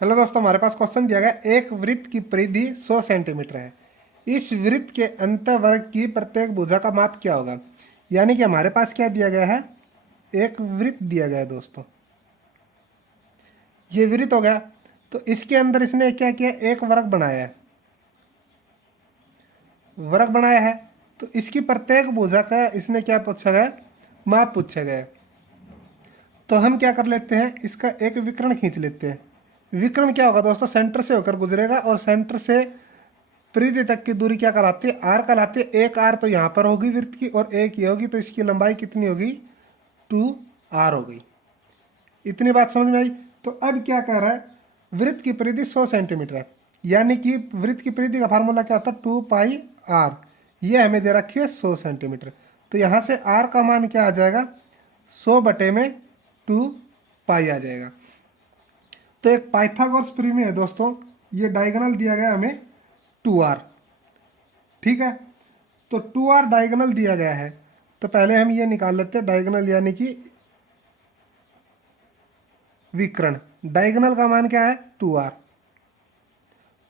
Hello दोस्तों, हमारे पास question दिया गया एक वृत्त की परिधि 100 सेंटीमीटर है। इस वृत्त के अंतःवर्ग की प्रत्येक भुजा का माप क्या होगा। यानी कि हमारे पास क्या दिया गया है, एक वृत्त दिया गया है दोस्तों। ये वृत्त हो गया, तो इसके अंदर इसने क्या किया, एक वर्ग बनाया है। वर्ग बनाया है तो इसकी प्रत्येक भुजा का इसने क्या पूछा गया, माप पूछा गया है। तो हम क्या कर लेते हैं, इसका एक विकर्ण खींच लेते हैं। विकर्ण क्या होगा दोस्तों, सेंटर से होकर गुजरेगा और सेंटर से परिधि तक की दूरी क्या कहलाती है, आर कहलाती है। एक आर तो यहाँ पर होगी वृत्त की और एक ये होगी, तो इसकी लंबाई कितनी होगी, 2r हो गई। इतनी बात समझ में आई। तो अब क्या कह रहा है, वृत्त की परिधि 100 सेंटीमीटर है। यानी कि वृत्त की परिधि का फार्मूला क्या होता है, 2πr। ये हमें दे रखी है 100 सेंटीमीटर। तो यहाँ से r का मान क्या आ जाएगा, 100 बटे में 2π आ जाएगा। तो एक पाइथागोरस प्रमेय है दोस्तों, ये डायगोनल दिया गया हमें 2r। ठीक है, तो 2r डायगोनल दिया गया है। तो पहले हम ये निकाल लेते हैं डायगोनल, यानी कि विकर्ण। डायगोनल का मान क्या है, 2r।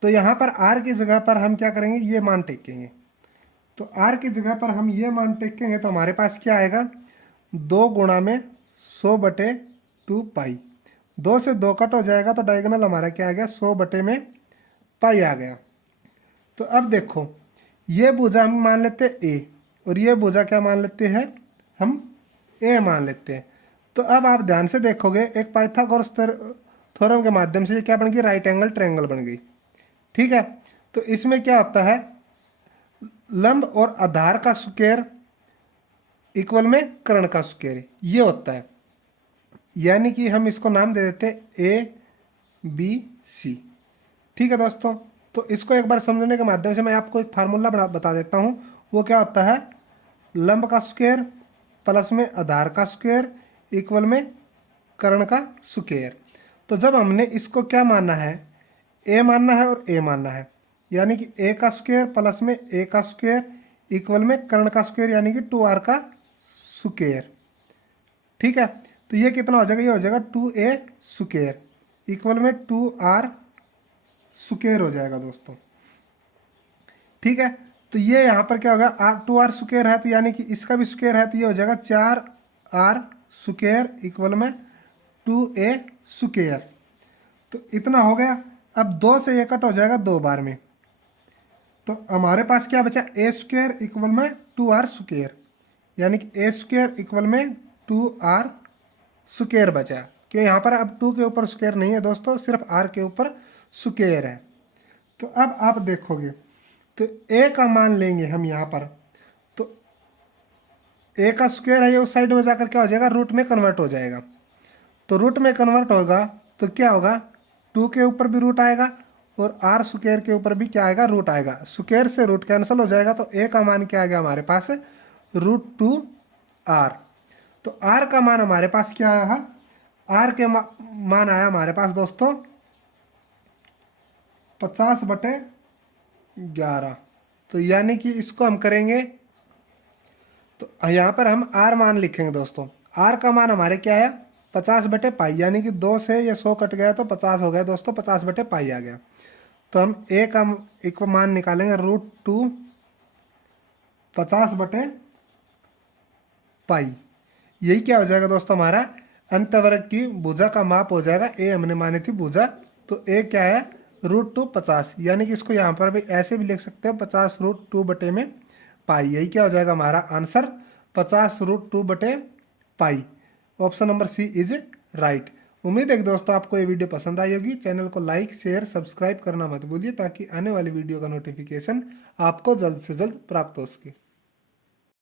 तो यहाँ पर r की जगह पर हम क्या करेंगे, ये मान टेकेंगे। तो r की जगह पर हम ये मान टेकेंगे तो हमारे पास क्या आएगा, 2 गुणा में 100 बटे 2π। 2 से 2 कट हो जाएगा तो डायगोनल हमारा क्या आ गया, 100 बटे में पाई आ गया। तो अब देखो, ये भुजा हम मान लेते हैं ए और ये भुजा क्या मान लेते हैं, हम ए मान लेते हैं। तो अब आप ध्यान से देखोगे, एक पाइथागोरस थ्योरम के माध्यम से ये क्या बन गई, राइट एंगल ट्रायंगल बन गई। ठीक है, तो इसमें क्या होता है, लंब और आधार का स्क्वायर इक्वल में कर्ण का स्क्वायर, ये होता है। यानी कि हम इसको नाम दे देते हैं ABC। ठीक है दोस्तों, तो इसको एक बार समझने के माध्यम से मैं आपको एक फार्मूला बता देता हूँ। वो क्या होता है, लंब का स्क्वायर प्लस में आधार का स्क्वायर इक्वल में कर्ण का स्क्वायर। तो जब हमने इसको क्या मानना है, ए मानना है और ए मानना है, यानी कि ए का स्क्वायर प्लस में ए का स्क्वायर इक्वल में कर्ण का स्क्वायर, यानी कि 2r का स्क्वायर। ठीक है, तो ये कितना हो जाएगा, ये हो जाएगा 2a स्क्वायर इक्वल में 2r स्क्वायर हो जाएगा दोस्तों। ठीक है, तो ये यहाँ पर क्या होगा, 2r स्क्वायर है तो यानी कि इसका भी स्क्वायर है, तो ये हो जाएगा 4r स्क्वायर इक्वल में 2a स्क्वायर। तो इतना हो गया। अब 2 से ये कट हो जाएगा 2 बार में, तो हमारे पास क्या बचा, ए स्क्वायर इक्वल में 2r स्क्वायर, यानी कि ए स्क्वायर इक्वल में 2r स्क्वायर बचा। क्यों, यहाँ पर अब 2 के ऊपर स्क्वायर नहीं है दोस्तों, सिर्फ r के ऊपर स्क्वायर है। तो अब आप देखोगे तो a का मान लेंगे हम यहाँ पर, तो a का स्क्वायर है, ये उस साइड में जाकर क्या हो जाएगा, रूट में कन्वर्ट हो जाएगा। तो रूट में कन्वर्ट होगा तो क्या होगा, 2 के ऊपर भी रूट आएगा और r स्क्वायर के ऊपर भी क्या आएगा, रूट आएगा। स्क्वायर से रूट कैंसिल हो जाएगा, तो a का मान क्या आ गया हमारे पास, √2r। तो r का मान हमारे पास क्या आया, r के मान आया हमारे पास दोस्तों 50/11। तो यानी कि इसको हम करेंगे, तो यहाँ पर हम r मान लिखेंगे दोस्तों। r का मान हमारे क्या आया, 50/π, यानी कि 2 से ये 100 कट गया तो 50 हो गया दोस्तों, 50/π आ गया। तो हम a का एक मान निकालेंगे, √2 50/π। यही क्या हो जाएगा दोस्तों, हमारा अंतवर्ग की भुजा का माप हो जाएगा। ए हमने मानी थी भुजा, तो ए क्या है, √2 50, यानी कि इसको यहाँ पर भी ऐसे भी लिख सकते हैं, 50√2 बटे में पाई। यही क्या हो जाएगा हमारा आंसर, 50√2 बटे pi. Option number C is right. उम्मीद है कि दोस्तों आपको ये वीडियो पसंद आई होगी। चैनल को लाइक शेयर सब्सक्राइब करना मत भूलिए, ताकि आने वाली वीडियो का नोटिफिकेशन आपको जल्द से जल्द प्राप्त हो सके।